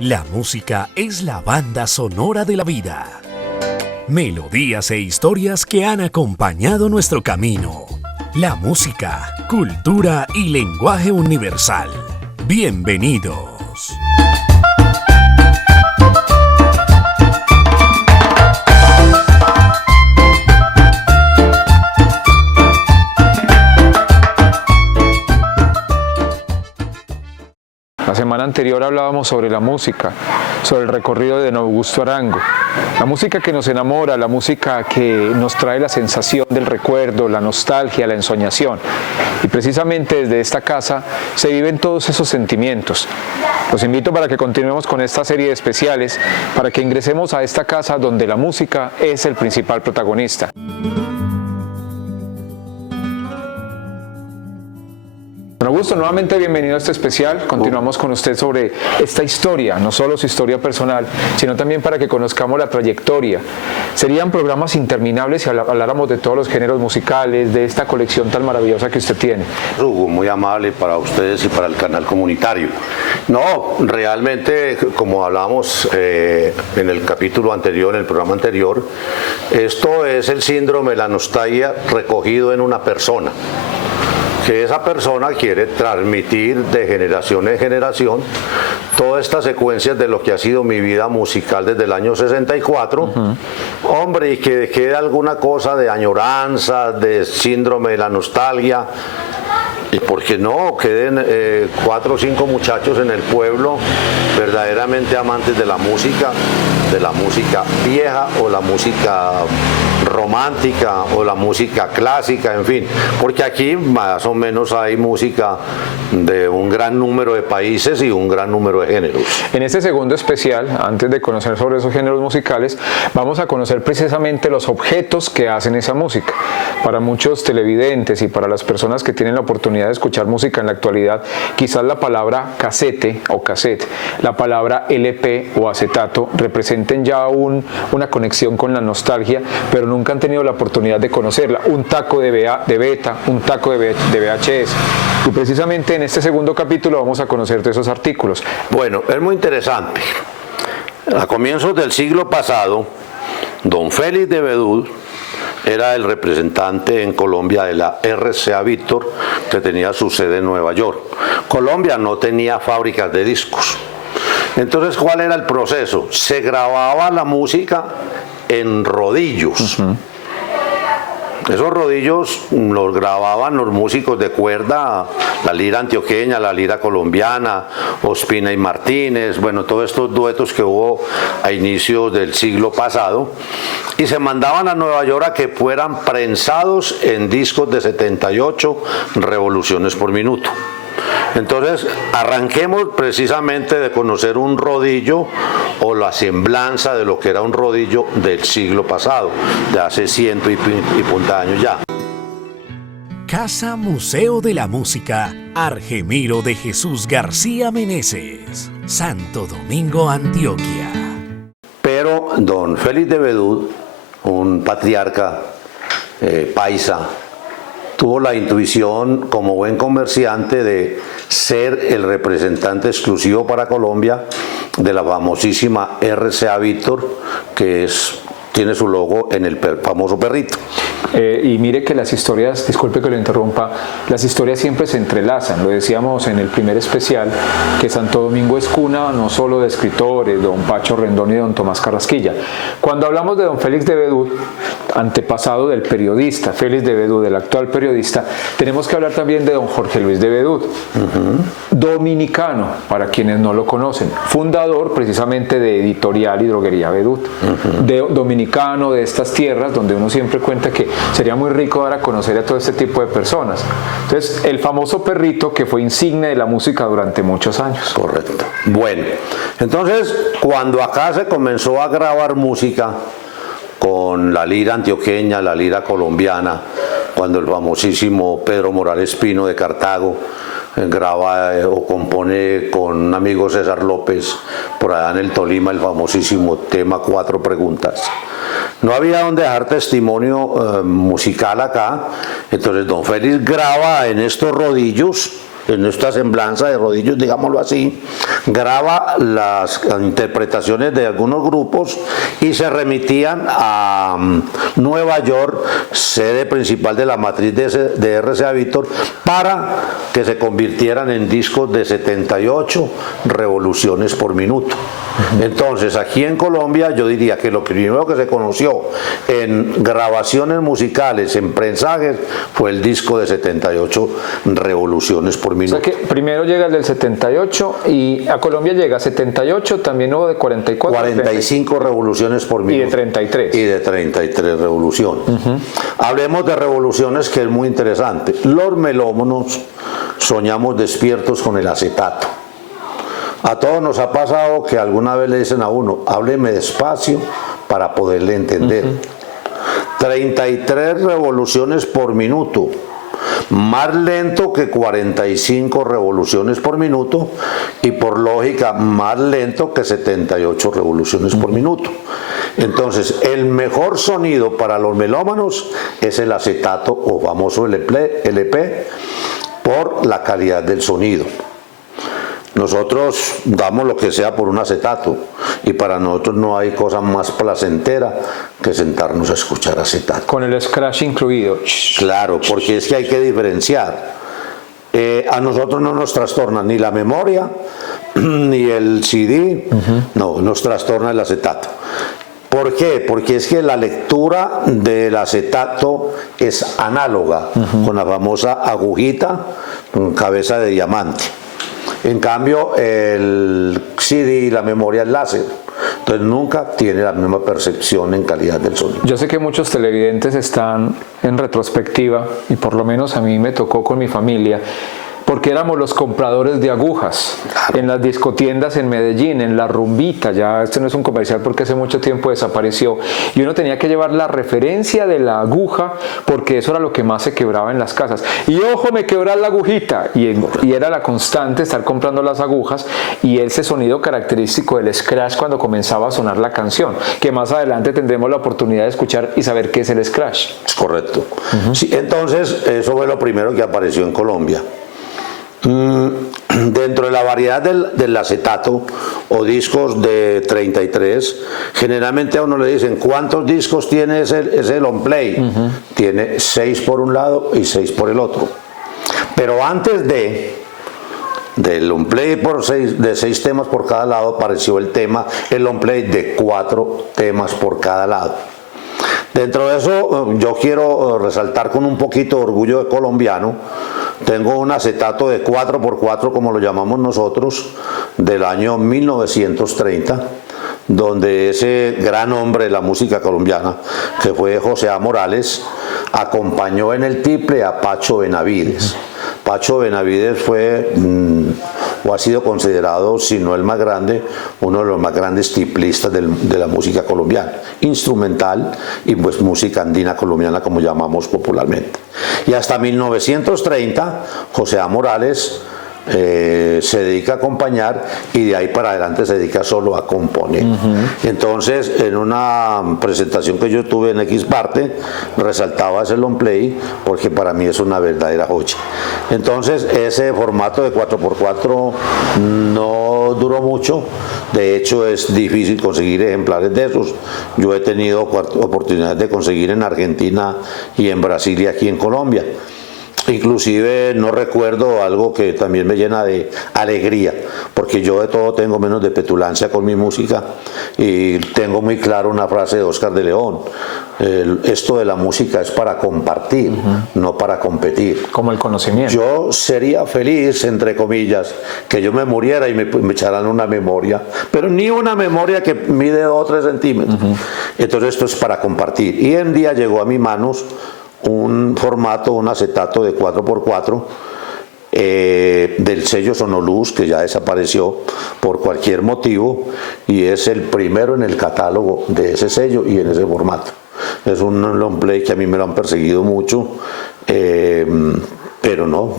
La música es la banda sonora de la vida. Melodías e historias que han acompañado nuestro camino. La música, cultura y lenguaje universal. Bienvenidos. La semana anterior hablábamos sobre la música, sobre el recorrido de don Augusto Arango. La música que nos enamora, la música que nos trae la sensación del recuerdo, la nostalgia, la ensoñación. Y precisamente desde esta casa se viven todos esos sentimientos. Los invito para que continuemos con esta serie de especiales, para que ingresemos a esta casa donde la música es el principal protagonista. Don Augusto, nuevamente bienvenido a este especial. Continuamos con usted sobre esta historia, no solo su historia personal, sino también para que conozcamos la trayectoria. Serían programas interminables si habláramos de todos los géneros musicales, de esta colección tan maravillosa que usted tiene. Hugo, muy amable para ustedes y para el canal comunitario. No, realmente, como hablamos en el capítulo anterior, en el programa anterior, esto es el síndrome de la nostalgia recogido en una persona. Que esa persona quiere transmitir de generación en generación todas estas secuencias de lo que ha sido mi vida musical desde el año 64. Hombre, y que quede alguna cosa de añoranza, de síndrome de la nostalgia. Y por qué no, queden 4 o 5 muchachos en el pueblo verdaderamente amantes de la música vieja o la música romántica o la música clásica, en fin, porque aquí más o menos hay música de un gran número de países y un gran número de géneros. En este segundo especial, antes de conocer sobre esos géneros musicales, vamos a conocer precisamente los objetos que hacen esa música. Para muchos televidentes y para las personas que tienen la oportunidad de escuchar música en la actualidad, quizás la palabra casete o cassette, la palabra LP o acetato representen ya una conexión con la nostalgia, pero nunca han tenido la oportunidad de conocerla. Un taco de beta, un taco de VHS. Y precisamente en este segundo capítulo vamos a conocer de esos artículos. Bueno, es muy interesante. A comienzos del siglo pasado, don Félix de Bedú era el representante en Colombia de la RCA Víctor, que tenía su sede en Nueva York. Colombia no tenía fábricas de discos. Entonces, ¿cuál era el proceso? Se grababa la música en rodillos. Esos rodillos los grababan los músicos de cuerda, la lira antioqueña, la lira colombiana, Ospina y Martínez, bueno, todos estos duetos que hubo a inicios del siglo pasado, y se mandaban a Nueva York a que fueran prensados en discos de 78 revoluciones por minuto. Entonces, arranquemos precisamente de conocer un rodillo o la semblanza de lo que era un rodillo del siglo pasado, de hace 100 y punta años ya. Casa Museo de la Música Argemiro de Jesús García Meneses, Santo Domingo, Antioquia. Pero don Félix de Bedú, un patriarca paisa, tuvo la intuición como buen comerciante de ser el representante exclusivo para Colombia de la famosísima RCA Víctor, que tiene su logo en el famoso perrito. Y mire que las historias, disculpe que lo interrumpa, las historias siempre se entrelazan. Lo decíamos en el primer especial, que Santo Domingo es cuna no solo de escritores, don Pacho Rendón y don Tomás Carrasquilla. Cuando hablamos de don Félix de Bedú, antepasado del periodista Félix de Bedú, del actual periodista, tenemos que hablar también de don Jorge Luis de Bedú, dominicano, para quienes no lo conocen, fundador precisamente de Editorial y Droguería Bedú, dominicano de estas tierras donde uno siempre cuenta que sería muy rico dar a conocer a todo este tipo de personas. Entonces, el famoso perrito que fue insignia de la música durante muchos años. Correcto. Bueno, entonces, cuando acá se comenzó a grabar música con la lira antioqueña, la lira colombiana, cuando el famosísimo Pedro Morales Pino de Cartago graba o compone con un amigo César López por allá en el Tolima el famosísimo tema 4 preguntas. No había donde dejar testimonio musical acá, entonces don Félix graba en estos rodillos en esta semblanza de Rodillos, digámoslo así, graba las interpretaciones de algunos grupos y se remitían a Nueva York, sede principal de la matriz de RCA Víctor, para que se convirtieran en discos de 78 revoluciones por minuto. Entonces, aquí en Colombia yo diría que lo primero que se conoció en grabaciones musicales, en prensajes, fue el disco de 78 revoluciones por minuto. O sea que primero llega el del 78 y a Colombia llega 78, también hubo de 44. 45 revoluciones por minuto. Y de 33. Y de 33 revoluciones. Hablemos de revoluciones, que es muy interesante. Los melómanos soñamos despiertos con el acetato. A todos nos ha pasado que alguna vez le dicen a uno, hábleme despacio para poderle entender. 33 revoluciones por minuto, más lento que 45 revoluciones por minuto y por lógica más lento que 78 revoluciones por minuto. Entonces, el mejor sonido para los melómanos es el acetato o famoso LP por la calidad del sonido. Nosotros damos lo que sea por un acetato y para nosotros no hay cosa más placentera que sentarnos a escuchar acetato. Con el scratch incluido. Claro, porque es que hay que diferenciar. A nosotros no nos trastorna ni la memoria, ni el CD, no, nos trastorna el acetato. ¿Por qué? Porque es que la lectura del acetato es análoga, con la famosa agujita con cabeza de diamante. En cambio, el CD y la memoria es láser, entonces nunca tiene la misma percepción en calidad del sonido. Yo sé que muchos televidentes están en retrospectiva, y por lo menos a mí me tocó con mi familia, porque éramos los compradores de agujas en las discotiendas en Medellín, en La Rumbita. Ya este no es un comercial porque hace mucho tiempo desapareció, y uno tenía que llevar la referencia de la aguja porque eso era lo que más se quebraba en las casas. Y ojo, me quebra la agujita, y era la constante estar comprando las agujas y ese sonido característico del scratch cuando comenzaba a sonar la canción, que más adelante tendremos la oportunidad de escuchar y saber qué es el scratch. Es correcto. Sí, entonces eso fue lo primero que apareció en Colombia. Dentro de la variedad del acetato o discos de 33, generalmente a uno le dicen ¿cuántos discos tiene ese long play? Tiene 6 por un lado y 6 por el otro. Pero antes del long play de 6 temas por cada lado apareció el long play de 4 temas por cada lado. Dentro de eso yo quiero resaltar con un poquito de orgullo de colombiano. Tengo un acetato de 4x4, como lo llamamos nosotros, del año 1930, donde ese gran hombre de la música colombiana, que fue José A. Morales, acompañó en el tiple a Pacho Benavides. Pacho Benavides fue o ha sido considerado, si no el más grande, uno de los más grandes tiplistas de la música colombiana, instrumental y pues música andina colombiana, como llamamos popularmente. Y hasta 1930 José A. Morales se dedica a acompañar y de ahí para adelante se dedica solo a componer. Entonces, en una presentación que yo tuve en X parte, resaltaba ese long play porque para mí es una verdadera joya. Entonces, ese formato de 4x4 no duró mucho. De hecho, es difícil conseguir ejemplares de esos. Yo he tenido oportunidad de conseguir en Argentina y en Brasil y aquí en Colombia. Inclusive no recuerdo algo que también me llena de alegría, porque yo de todo tengo menos de petulancia con mi música, y tengo muy claro una frase de Oscar de León: esto de la música es para compartir, no para competir. Como el conocimiento. Yo sería feliz, entre comillas, que yo me muriera y me echaran una memoria, pero ni una memoria que mide 2 o 3 centímetros. Entonces esto es para compartir. Y en día llegó a mis manos un formato, un acetato de 4x4 del sello Sonoluz, que ya desapareció por cualquier motivo, y es el primero en el catálogo de ese sello y en ese formato. Es un long play que a mí me lo han perseguido mucho. pero no,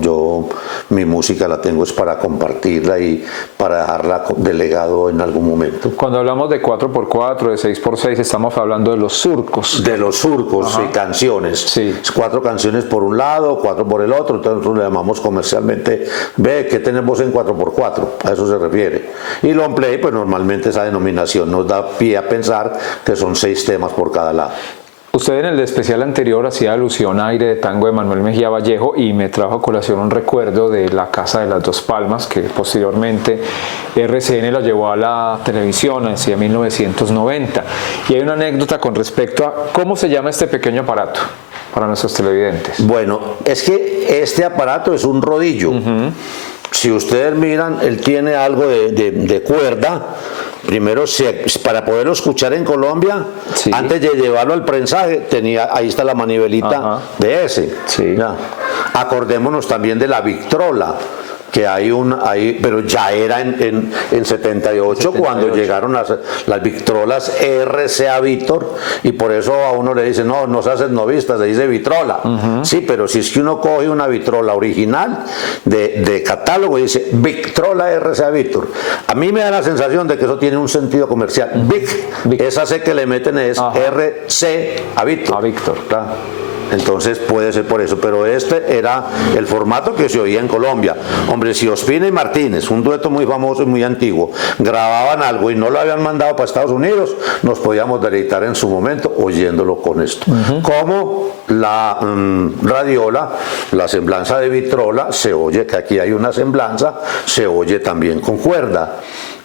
mi música la tengo es para compartirla y para dejarla de legado en algún momento. Cuando hablamos de 4x4, de 6x6, estamos hablando de los surcos. De los surcos y canciones. Sí. 4 canciones por un lado, 4 por el otro, entonces nosotros le llamamos comercialmente, ve, ¿qué tenemos en 4x4? A eso se refiere. Y long play, pues normalmente esa denominación nos da pie a pensar que son 6 temas por cada lado. Usted en el especial anterior hacía alusión a Aire de Tango de Manuel Mejía Vallejo y me trajo a colación un recuerdo de La Casa de las Dos Palmas, que posteriormente RCN lo llevó a la televisión hacia 1990. Y hay una anécdota con respecto a cómo se llama este pequeño aparato para nuestros televidentes. Bueno, es que este aparato es un rodillo. Si ustedes miran, él tiene algo de cuerda. Primero, para poderlo escuchar en Colombia, sí, antes de llevarlo al prensaje, ahí está la manivelita de ese. Sí. Ya. Acordémonos también de la Victrola, que pero ya era en 78 cuando llegaron las Victrolas RCA Victor, y por eso a uno le dicen, no se hace novista, se dice Victrola. Sí, pero si es que uno coge una Victrola original de catálogo y dice Victrola RCA Victor, a mí me da la sensación de que eso tiene un sentido comercial. Esa C que le meten es RCA Victor. A Victor. Claro. Entonces puede ser por eso, pero este era el formato que se oía en Colombia. Hombre, si Ospina y Martínez, un dueto muy famoso y muy antiguo, grababan algo y no lo habían mandado para Estados Unidos, nos podíamos deleitar en su momento oyéndolo con esto. Como la radiola, la semblanza de Victrola, se oye, que aquí hay una semblanza, se oye también con cuerda.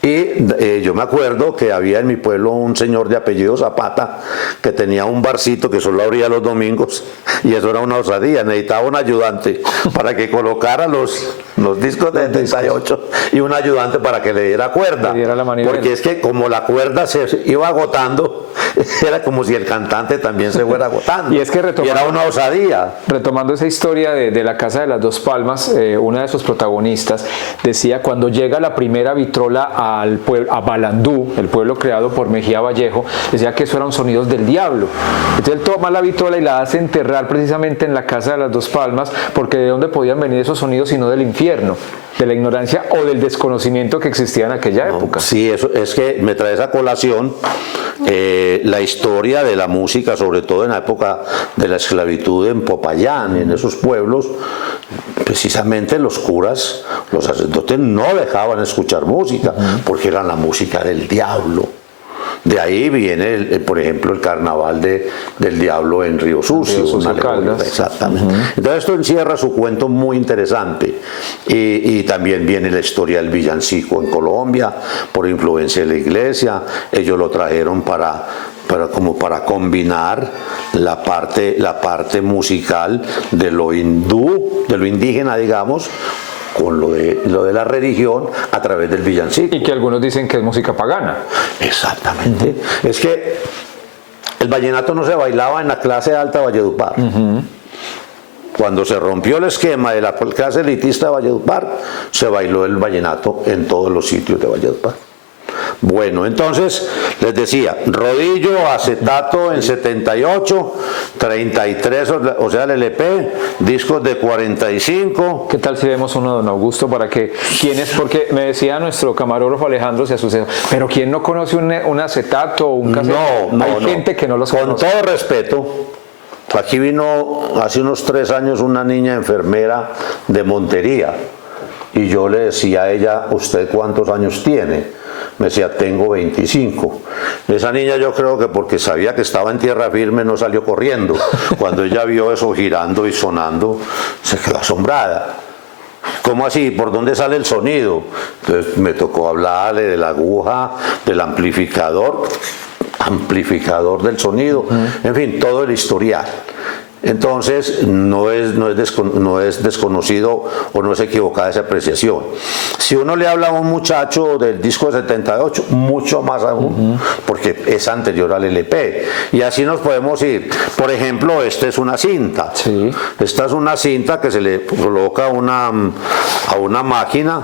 Y yo me acuerdo que había en mi pueblo un señor de apellido Zapata que tenía un barcito que solo abría los domingos, y eso era una osadía. Necesitaba un ayudante para que colocara los discos de 78 y un ayudante para que le diera cuerda, porque es que como la cuerda se iba agotando, era como si el cantante también se fuera agotando, y era una osadía. Retomando esa historia de La Casa de las Dos Palmas, una de sus protagonistas decía, cuando llega la primera Victrola a Balandú, el pueblo creado por Mejía Vallejo, decía que eso eran sonidos del diablo. Entonces él toma la Victrola y la hace enterrar precisamente en la Casa de las Dos Palmas, porque de dónde podían venir esos sonidos sino del infierno, de la ignorancia o del desconocimiento que existía en aquella época. Sí, eso es que me trae esa colación la historia de la música, sobre todo en la época de la esclavitud en Popayán, en esos pueblos. Precisamente los curas, los sacerdotes no dejaban escuchar música, porque era la música del diablo. De ahí viene, por ejemplo, el carnaval del diablo en Río Sucio. Exactamente. Entonces esto encierra su cuento muy interesante. Y también viene la historia del villancico en Colombia, por influencia de la iglesia. Ellos lo trajeron como para combinar la parte musical de lo hindú, de lo indígena, digamos, con lo de la religión a través del villancico. Y que algunos dicen que es música pagana. Exactamente. Es que el vallenato no se bailaba en la clase alta de Valledupar. Cuando se rompió el esquema de la clase elitista de Valledupar, se bailó el vallenato en todos los sitios de Valledupar. Bueno, entonces les decía, rodillo, acetato en 78, 33, o sea el LP, discos de 45. ¿Qué tal si vemos uno, don Augusto, para que quienes, porque me decía nuestro camarógrafo Alejandro, se asusó, pero ¿quién no conoce un acetato o un cassette? Hay gente que no los conoce. Con todo respeto, aquí vino hace unos 3 años una niña enfermera de Montería, y yo le decía a ella, ¿usted cuántos años tiene? Me decía, tengo 25. Esa niña, yo creo que porque sabía que estaba en tierra firme, no salió corriendo. Cuando ella vio eso girando y sonando, se quedó asombrada. ¿Cómo así? ¿Por dónde sale el sonido? Entonces me tocó hablarle de la aguja, del amplificador del sonido, en fin, todo el historial. Entonces no es desconocido o no es equivocada esa apreciación. Si uno le habla a un muchacho del disco de 78, mucho más aún, porque es anterior al LP. Y así nos podemos ir. Por ejemplo, esta es una cinta. Sí. Esta es una cinta que se le coloca a una máquina.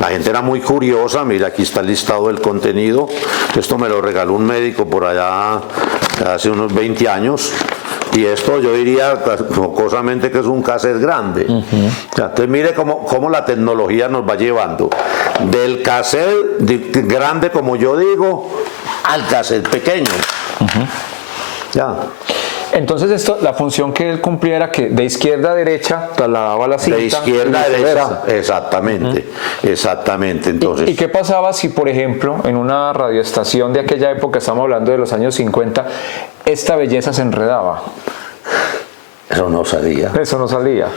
La gente era muy curiosa. Mira, aquí está el listado del contenido. Esto me lo regaló un médico por allá hace unos 20 años. y esto yo diría jocosamente que es un cassette grande. Entonces mire cómo la tecnología nos va llevando del cassette grande, como yo digo, al cassette pequeño. Ya. Entonces la función que él cumplía era que de izquierda a derecha trasladaba la cinta. De izquierda a derecha, exactamente, exactamente. Entonces, ¿Y qué pasaba si, por ejemplo, en una radioestación de aquella época, estamos hablando de los años 50, esta belleza se enredaba? Eso no salía. Eso no salía.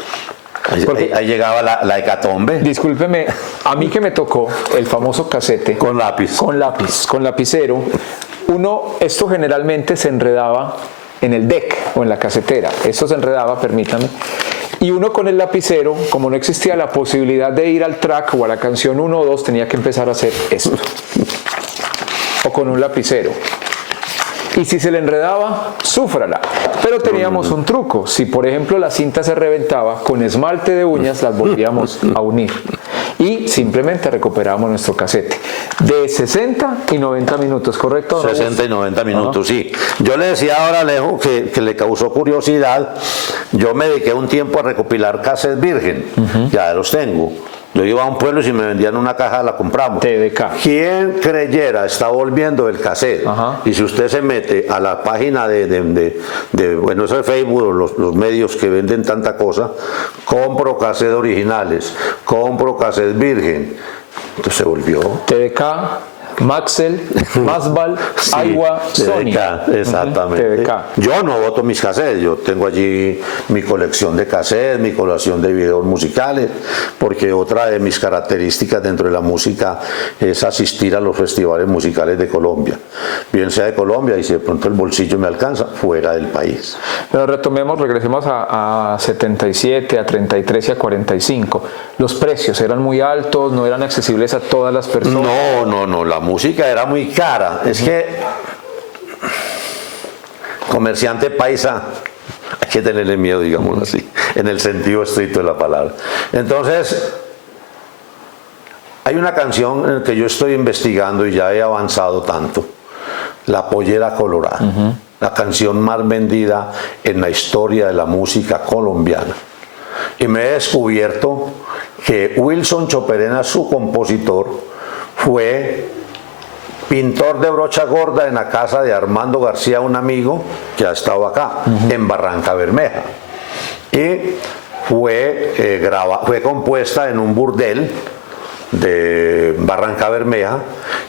Ahí llegaba la hecatombe. Discúlpeme, a mí que me tocó el famoso casete. Con lápiz. Con lapicero. Esto generalmente se enredaba en el deck o en la casetera. Esto se enredaba, permítame. Y uno con el lapicero, como no existía la posibilidad de ir al track o a la canción 1 o 2, tenía que empezar a hacer esto. O con un lapicero. Y si se le enredaba, súfrala. Pero teníamos un truco. Si, por ejemplo, la cinta se reventaba, con esmalte de uñas las volvíamos a unir. Y simplemente recuperábamos nuestro casete. De 60 y 90 minutos, ¿correcto? 60 y 90 minutos, sí. Yo le decía ahora a Alejo que le causó curiosidad. Yo me dediqué un tiempo a recopilar cassettes virgen. Ya los tengo. Yo iba a un pueblo y si me vendían una caja la compramos. TDK. Quien creyera está volviendo el cassette. Y si usted se mete a la página bueno, eso de Facebook, los medios que venden tanta cosa, compro cassettes originales, compro cassettes virgen. Entonces se volvió. TDK, Maxell, Masval, sí, Aiwa, Sony. TDK, exactamente. TDK. Yo no voto mis cassettes, yo tengo allí mi colección de cassettes, mi colección de videos musicales, porque otra de mis características dentro de la música es asistir a los festivales musicales de Colombia, bien sea de Colombia y si de pronto el bolsillo me alcanza, fuera del país. Pero regresemos a 77, a 33 y a 45. Los precios eran muy altos, no eran accesibles a todas las personas. No, la música era muy cara. Es que comerciante paisa, hay que tenerle miedo, digámoslo así, en el sentido estricto de la palabra. Entonces, hay una canción en la que yo estoy investigando y ya he avanzado tanto, La Pollera Colorada, la canción más vendida en la historia de la música colombiana. Y me he descubierto que Wilson Choperena, su compositor, fue pintor de brocha gorda en la casa de Armando García, un amigo que ha estado acá, en Barranca Bermeja. Y fue compuesta en un burdel de Barranca Bermeja,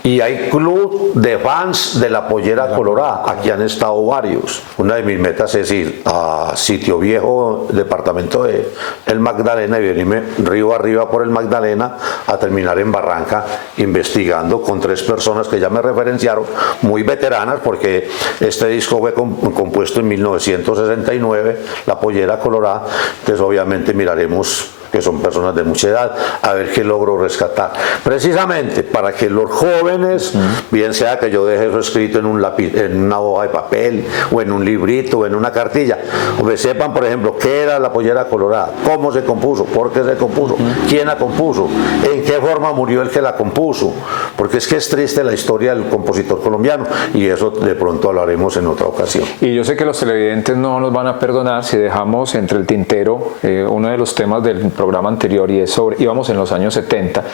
y hay club de fans de La Pollera Colorada. Aquí han estado varios. Una de mis metas es ir a Sitio Viejo, departamento de El Magdalena, y venirme río arriba por el Magdalena a terminar en Barranca investigando con 3 personas que ya me referenciaron, muy veteranas, porque este disco fue compuesto en 1969, La Pollera Colorada. Entonces obviamente miraremos que son personas de mucha edad, a ver qué logro rescatar. Precisamente para que los jóvenes, bien sea que yo deje eso escrito en un lápiz, en una hoja de papel, o en un librito, o en una cartilla, o que sepan, por ejemplo, qué era La Pollera Colorada, cómo se compuso, por qué se compuso, quién la compuso, en qué forma murió el que la compuso, porque es que es triste la historia del compositor colombiano, y eso de pronto hablaremos en otra ocasión. Y yo sé que los televidentes no nos van a perdonar si dejamos entre el tintero uno de los temas del programa anterior, y es íbamos en los años 70.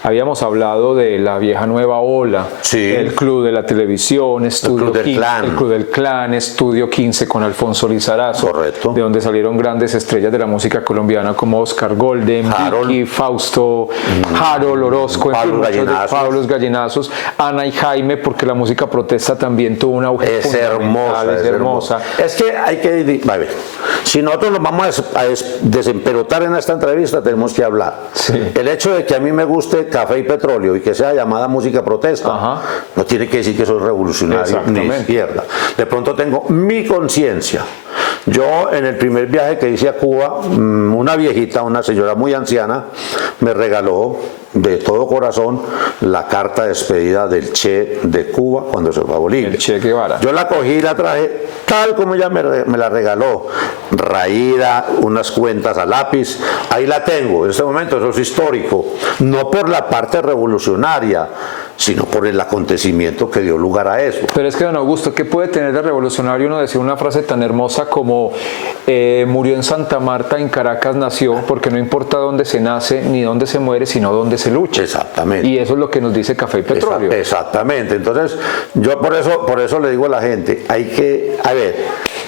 Habíamos hablado de la vieja nueva ola, sí, el Club de la Televisión, el Club del Clan, Estudio 15 con Alfonso Lizarazo, correcto, de donde salieron grandes estrellas de la música colombiana como Oscar Golden, Vicky, Fausto, Harold Orozco, Pablo Gallinazos, Ana y Jaime, porque la música protesta también tuvo un auge. Es hermosa. Es que hay que, a ver, si nosotros nos vamos a desemperotar en esta entrevista, tenemos que hablar. Sí. El hecho de que a mí me guste Café y Petróleo y que sea llamada música protesta, no tiene que decir que soy revolucionario ni izquierda. De pronto tengo mi conciencia. Yo en el primer viaje que hice a Cuba, una viejita, una señora muy anciana, me regaló de todo corazón la carta de despedida del Che de Cuba cuando se fue a Bolivia. El Che Guevara. Yo la cogí y la traje tal como ella me la regaló, raída, unas cuentas a lápiz. Ahí la tengo. En este momento eso es histórico, no por la parte revolucionaria, sino por el acontecimiento que dio lugar a eso. Pero es que, don Augusto, ¿qué puede tener de revolucionario uno decir una frase tan hermosa como murió en Santa Marta, en Caracas nació, porque no importa dónde se nace ni dónde se muere, sino dónde se lucha? Exactamente. Y eso es lo que nos dice Café y Petróleo. Exactamente. Entonces, yo por eso le digo a la gente, a ver,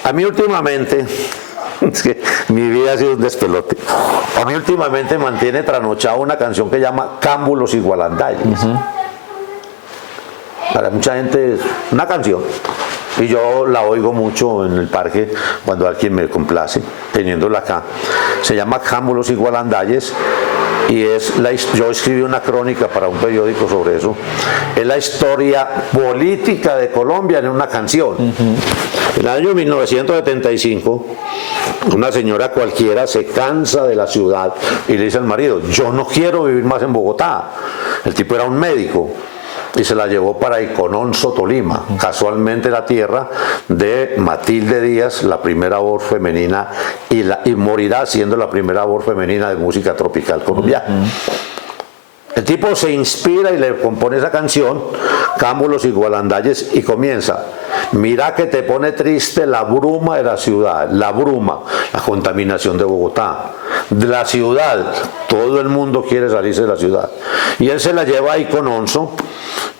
a mí últimamente, es que mi vida ha sido un despelote, a mí últimamente mantiene trasnochado una canción que llama Cámbulos y Gualandayes. Para mucha gente es una canción, y yo la oigo mucho en el parque cuando alguien me complace, teniéndola acá. Se llama Cámbulos y Gualandayes, y yo escribí una crónica para un periódico sobre eso. Es la historia política de Colombia en una canción. En el año 1975, una señora cualquiera se cansa de la ciudad y le dice al marido, yo no quiero vivir más en Bogotá. El tipo era un médico y se la llevó para Icononso, Tolima, casualmente la tierra de Matilde Díaz, la primera voz femenina, y morirá siendo la primera voz femenina de música tropical colombiana. El tipo se inspira y le compone esa canción, Cámbulos y Gualandayes, y comienza: mira que te pone triste la bruma de la ciudad, la bruma, la contaminación de Bogotá, de la ciudad, todo el mundo quiere salirse de la ciudad. Y él se la lleva a Icononso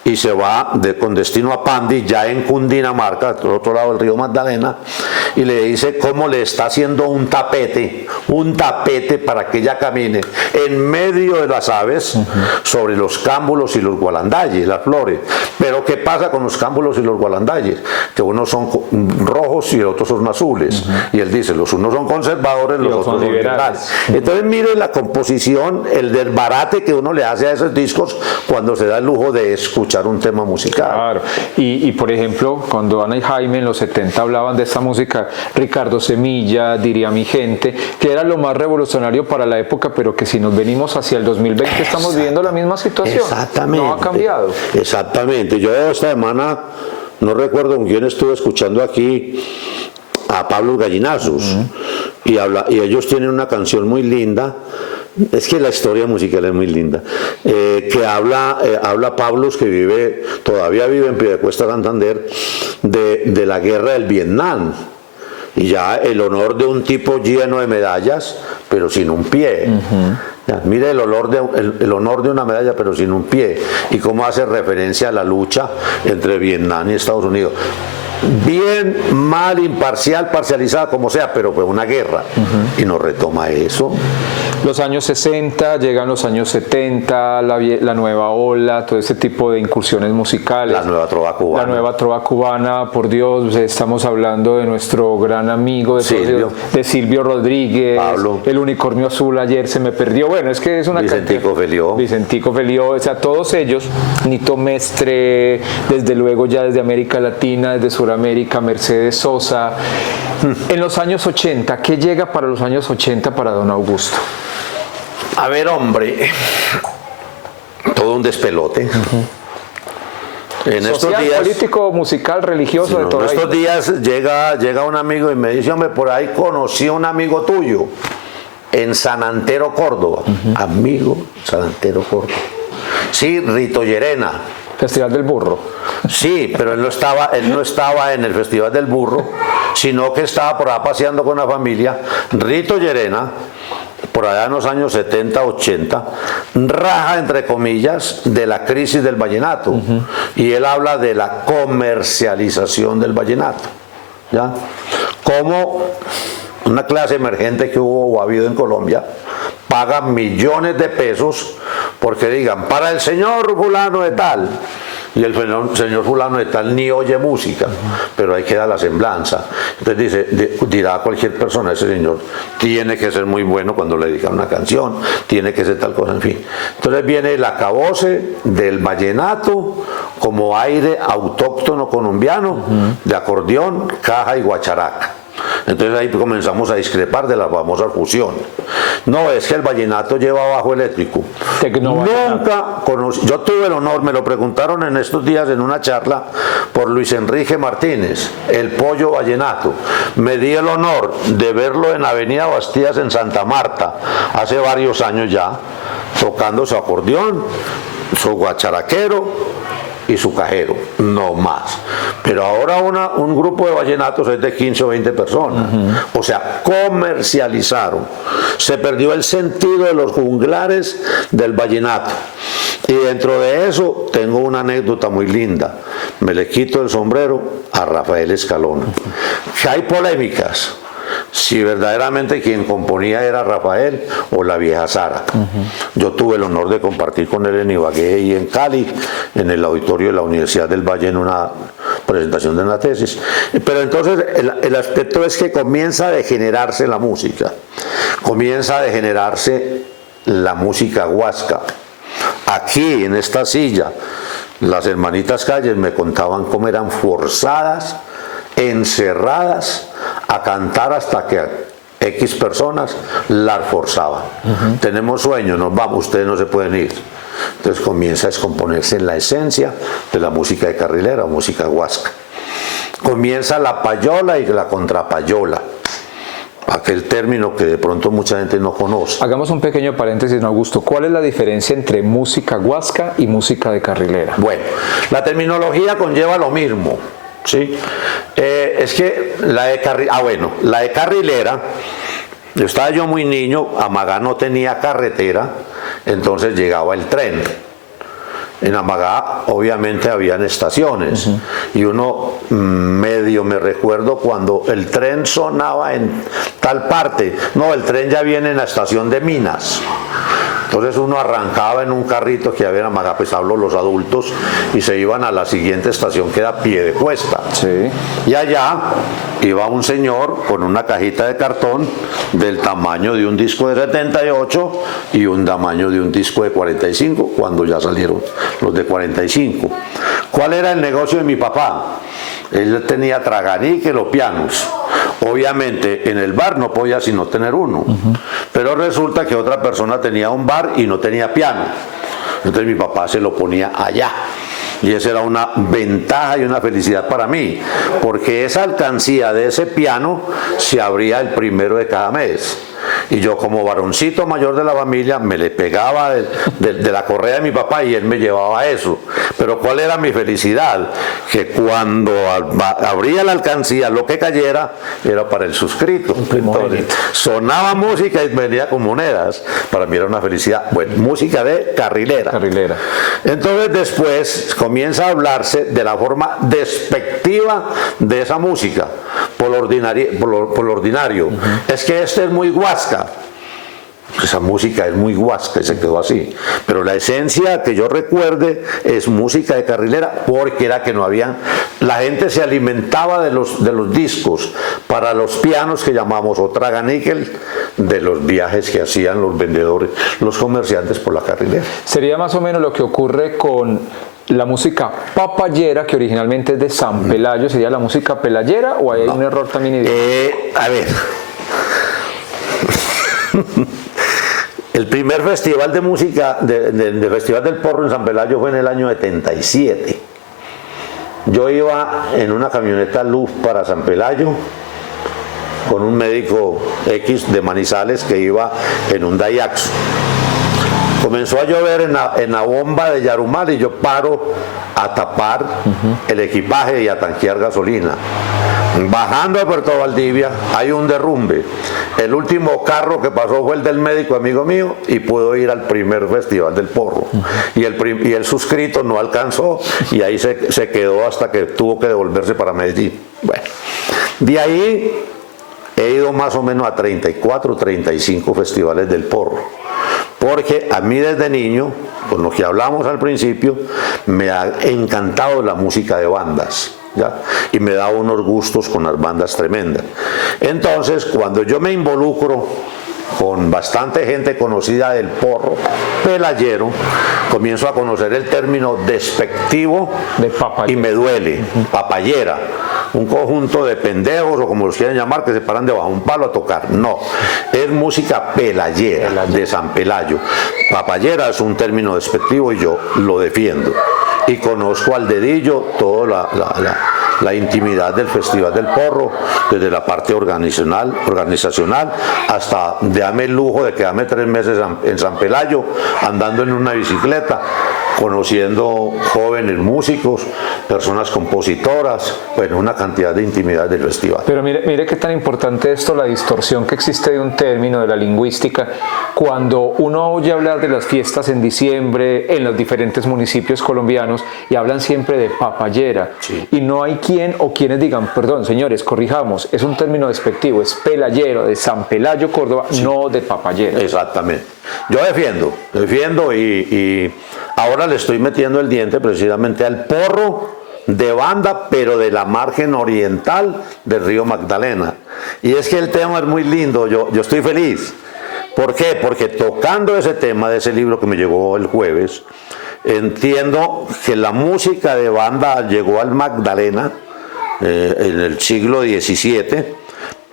y se va con destino a Pandi, ya en Cundinamarca, al otro lado del río Magdalena, y le dice cómo le está haciendo un tapete para que ella camine en medio de las aves sobre los cámbulos y los gualandayes, las flores. Pero ¿qué pasa con los cámbulos y los gualandayes? Que unos son rojos y los otros son azules. Y él dice, los unos son conservadores, los otros son liberales. Entonces mire la composición, el desbarate que uno le hace a esos discos cuando se da el lujo de escuchar un tema musical. Claro, y por ejemplo, cuando Ana y Jaime en los 70 hablaban de esta música, Ricardo Semilla, Diría mi gente, que era lo más revolucionario para la época, pero que si nos venimos hacia el 2020 estamos viviendo la misma situación. Exactamente. No ha cambiado. Exactamente. Yo esta semana, no recuerdo con quién estuve escuchando aquí, a Pablo Gallinazos, y ellos tienen una canción muy linda. Es que la historia musical es muy linda, que habla Pablos, que todavía vive en Piedecuesta, Santander, de la guerra del Vietnam, y ya el honor de un tipo lleno de medallas pero sin un pie. Ya, mire el honor de una medalla pero sin un pie, y cómo hace referencia a la lucha entre Vietnam y Estados Unidos. Bien, mal, imparcial, parcializada, como sea, pero fue una guerra, y nos retoma eso. Los años 60, llegan los años 70, la nueva ola, todo ese tipo de incursiones musicales. La nueva trova cubana. La nueva trova cubana, por Dios, estamos hablando de nuestro gran amigo, de Silvio Rodríguez, Pablo. El Unicornio Azul, ayer se me perdió. Bueno, es que es una Vicentico Felió, o sea, todos ellos, Nito Mestre, desde luego ya desde América Latina, desde Sudamérica, Mercedes Sosa. En los años 80, ¿qué llega para los años 80 para don Augusto? A ver, hombre, todo un despelote. En Social, estos días, político, musical, religioso, de todo. En estos días llega un amigo y me dice, hombre, por ahí conocí a un amigo tuyo en San Antero, Córdoba. Amigo, San Antero, Córdoba. Sí, Rito Llerena. Festival del Burro. Sí, pero él no estaba en el Festival del Burro, sino que estaba por allá paseando con la familia. Rito Llerena, por allá en los años 70, 80, raja, entre comillas, de la crisis del vallenato. Y él habla de la comercialización del vallenato. ¿Ya? Como una clase emergente que hubo o ha habido en Colombia paga millones de pesos porque digan, para el señor fulano de tal, y el señor fulano de tal ni oye música, pero ahí queda la semblanza. Entonces dirá cualquier persona, ese señor tiene que ser muy bueno cuando le dedican una canción, tiene que ser tal cosa, en fin. Entonces viene el acabose del vallenato como aire autóctono colombiano, de acordeón, caja y guacharaca. Entonces ahí comenzamos a discrepar de la famosa fusión. No, es que el vallenato lleva bajo eléctrico. Nunca conocí. Yo tuve el honor, me lo preguntaron en estos días en una charla por Luis Enrique Martínez, el pollo vallenato. Me di el honor de verlo en Avenida Bastidas en Santa Marta, hace varios años ya, tocando su acordeón. su guacharaquero y su cajero, no más. Pero ahora un grupo de vallenatos es de 15 o 20 personas. O sea, comercializaron. Se perdió el sentido de los juglares del vallenato. Y dentro de eso tengo una anécdota muy linda. Me le quito el sombrero a Rafael Escalona. Que hay polémicas si verdaderamente quien componía era Rafael o la vieja Sara. Yo tuve el honor de compartir con él en Ibagué y en Cali, en el auditorio de la Universidad del Valle, en una presentación de una tesis. Pero entonces el aspecto es que comienza a degenerarse la música, comienza a degenerarse la música huasca. Aquí, en esta silla, las hermanitas Calles me contaban cómo eran forzadas, encerradas a cantar hasta que X personas las forzaban. Tenemos sueño, nos vamos, ustedes no se pueden ir. Entonces comienza a descomponerse en la esencia de la música de carrilera o música huasca. Comienza la payola y la contrapayola, aquel término que de pronto mucha gente no conoce. Hagamos un pequeño paréntesis, don Augusto. ¿Cuál es la diferencia entre música huasca y música de carrilera? Bueno, la terminología conlleva lo mismo, ¿sí? Es que la de carrilera, estaba yo muy niño, Amagá no tenía carretera, entonces llegaba el tren. En Amagá obviamente habían estaciones y uno medio me recuerdo cuando el tren sonaba en tal parte, no, el tren ya viene en la estación de Minas. Entonces uno arrancaba en un carrito que había en Amagá, pues hablo los adultos, y se iban a la siguiente estación que era Piedecuesta. Sí. Y allá iba un señor con una cajita de cartón del tamaño de un disco de 78 y un tamaño de un disco de 45, cuando ya salieron los de 45. ¿Cuál era el negocio de mi papá? Él tenía traganíquel o pianos. Obviamente en el bar no podía sino tener uno, pero resulta que otra persona tenía un bar y no tenía piano. Entonces mi papá se lo ponía allá. Y esa era una ventaja y una felicidad para mí, porque esa alcancía de ese piano se abría el primero de cada mes. Y yo, como varoncito mayor de la familia, me le pegaba de la correa de mi papá y él me llevaba eso. Pero ¿cuál era mi felicidad? Que cuando abría la alcancía, lo que cayera era para el suscrito. Entonces, sonaba música y venía con monedas. Para mí era una felicidad. Bueno, música de carrilera. Entonces después comienza a hablarse de la forma despectiva de esa música, por lo ordinario. Es que este es muy huasca. Esa música es muy huasca y se quedó así. Pero la esencia que yo recuerde es música de carrilera, porque era que no había. La gente se alimentaba de los discos para los pianos que llamamos o traganíquel, de los viajes que hacían los vendedores, los comerciantes por la carrilera. Sería más o menos lo que ocurre con la música papayera, que originalmente es de San Pelayo. ¿Sería la música pelayera o hay un error también? A ver. El primer festival de música, de Festival del Porro en San Pelayo fue en el año 77. Yo iba en una camioneta Luz para San Pelayo con un médico X de Manizales que iba en un Daihatsu. Comenzó a llover en la bomba de Yarumal y yo paro a tapar el equipaje y a tanquear gasolina. Bajando a Puerto Valdivia hay un derrumbe. El último carro que pasó fue el del médico amigo mío y pudo ir al primer Festival del Porro. Y el suscrito no alcanzó y ahí se quedó hasta que tuvo que devolverse para Medellín. Bueno, de ahí he ido más o menos a 34, 35 festivales del Porro. Porque a mí desde niño, con lo que hablamos al principio, me ha encantado la música de bandas, ¿ya? Y me da unos gustos con las bandas tremendas. Entonces, cuando yo me involucro con bastante gente conocida del porro pelayero, comienzo a conocer el término despectivo y me duele, papayera. Un conjunto de pendejos o como los quieran llamar que se paran debajo de un palo a tocar. No, es música pelayera, de San Pelayo. Papayera es un término despectivo y yo lo defiendo. Y conozco al dedillo toda la intimidad del Festival del Porro, desde la parte organizacional hasta dame el lujo de quedarme 3 meses en San Pelayo andando en una bicicleta conociendo jóvenes músicos, personas compositoras, bueno, una cantidad de intimidad del festival. Pero mire qué tan importante esto, la distorsión que existe de un término, de la lingüística, cuando uno oye hablar de las fiestas en diciembre en los diferentes municipios colombianos y hablan siempre de papayera, sí. Y no hay quien o quienes digan, perdón señores, corrijamos, es un término despectivo, es pelayero, de San Pelayo, Córdoba, sí. No de papayera. Exactamente. Yo defiendo y ahora le estoy metiendo el diente precisamente al porro de banda, pero de la margen oriental del río Magdalena. Y es que el tema es muy lindo, yo estoy feliz. ¿Por qué? Porque tocando ese tema de ese libro que me llegó el jueves, entiendo que la música de banda llegó al Magdalena en el siglo XVII,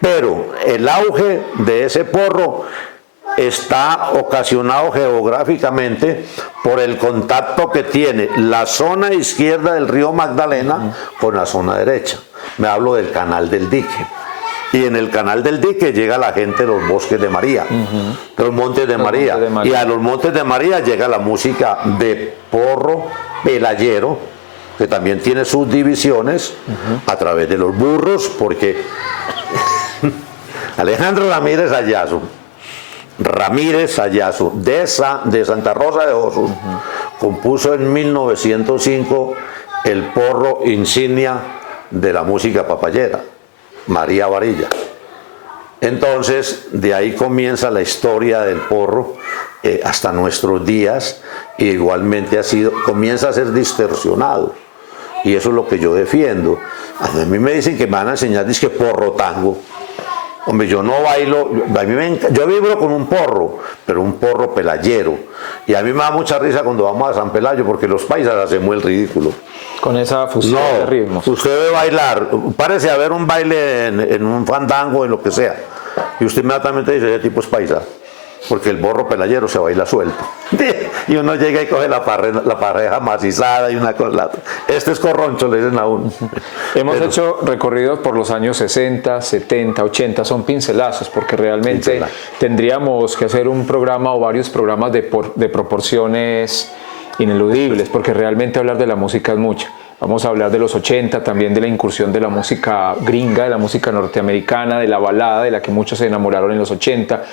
pero el auge de ese porro está ocasionado geográficamente por el contacto que tiene la zona izquierda del río Magdalena con la zona derecha. Me hablo del Canal del Dique. Y en el Canal del Dique llega la gente de los bosques de María, de los montes de María. Y a los montes de María llega la música de porro pelayero, que también tiene sus divisiones a través de los burros, porque Alejandro Ramírez Ayazo de Santa Rosa de Osos compuso en 1905 el porro insignia de la música papayera, María Varilla. Entonces de ahí comienza la historia del porro hasta nuestros días, e igualmente comienza a ser distorsionado, y eso es lo que yo defiendo. A mí me dicen que me van a enseñar disque porro tango. Hombre, yo no bailo, yo vibro con un porro, pero un porro pelayero. Y a mí me da mucha risa cuando vamos a San Pelayo, porque los paisas hacemos el ridículo. Con esa fusión de ritmos. Usted debe bailar, párese a ver un baile en un fandango, en lo que sea, y usted inmediatamente dice, ese tipo es paisa, porque el porro pelayero se baila suelto. Y uno llega y coge la pareja macizada y una con la otra. Este es corroncho, le dicen a uno. Hemos hecho recorridos por los años 60, 70, 80, son pincelazos, porque realmente tendríamos que hacer un programa o varios programas de proporciones ineludibles, porque realmente hablar de la música es mucho. Vamos a hablar de los 80, también de la incursión de la música gringa, de la música norteamericana, de la balada, de la que muchos se enamoraron en los 80,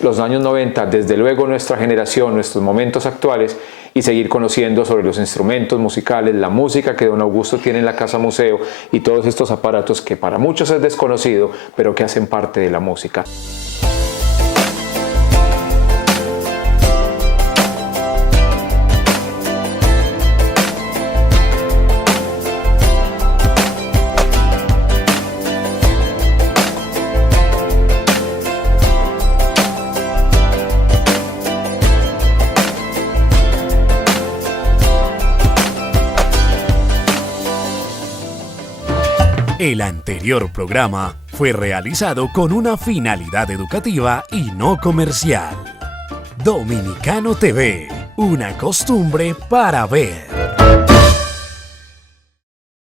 los años 90, desde luego nuestra generación, nuestros momentos actuales, y seguir conociendo sobre los instrumentos musicales, la música que don Augusto tiene en la Casa Museo y todos estos aparatos que para muchos es desconocido, pero que hacen parte de la música. El anterior programa fue realizado con una finalidad educativa y no comercial. Dominicano TV, una costumbre para ver.